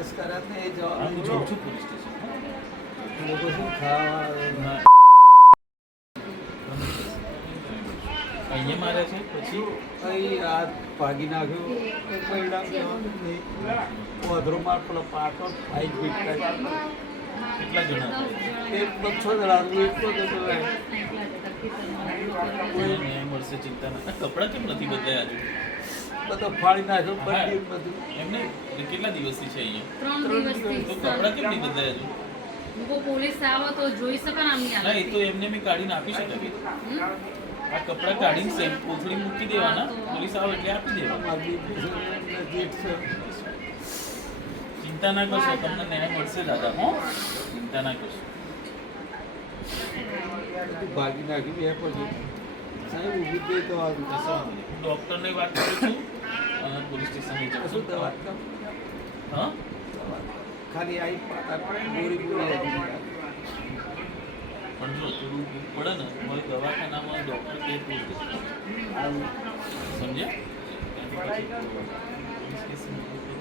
Arrest કર્યા ને એ જવાબ હું જાઉં છું પોલીસ સ્ટેશન. લોકો શું ખાવા અહીંયા મારે છે પછી કઈ રાત ભાગી નાખ્યું પરિણામ જવાનું નહીં વધરો માર પેલો પાટો ફાઈટ બીટ કેટલા જણા હતા? એક બચ્ચો જ રાતનું એટલો જ હતો કોઈ ન્યાય મળશે ચિંતા ના. કપડાં કેમ નથી બદલાયા હજુ? બધો ફાડી નાખ્યો હા. બંડી બધું એમને કેટલા દિવસથી છે અહીંયા? 3 દિવસથી તો કપડાં કેમ નહીં બદલાયા હજુ? લોકો પોલીસ આવે તો જોઈ શકે ને આમની ના, એ હાલત. તો એમને મેં કાઢીને આપી શકે. હમ? આ કપડાં કાઢીને સેમ કોથળી મૂકી દેવાના, પોલીસ આવે એટલે આપી દેવાના. મારી નજીક છે ચિંતા ના કરશો, તમને ન્યાય મળશે દાદા. હો, ચિંતા ના કરશો. બધું ભાગી નાખ્યું એ પછી સાહેબ ઊભી થઈ તો કશો વાંધો નહીં. હું ડૉક્ટરને વાત કરું છું અને પોલીસ સ્ટેશને જાઉં શું છું. દવા કમ હા, ખાલી આવી પાતા ગોળી ગોળી હતી પણ જો થોડું દુઃખ પડે ને મારે દવાખાનામાં ડૉક્ટર કહે તો જ સમજ્યા? ત્યાંથી પછી પોલીસ કેસમાં ડૉક્ટર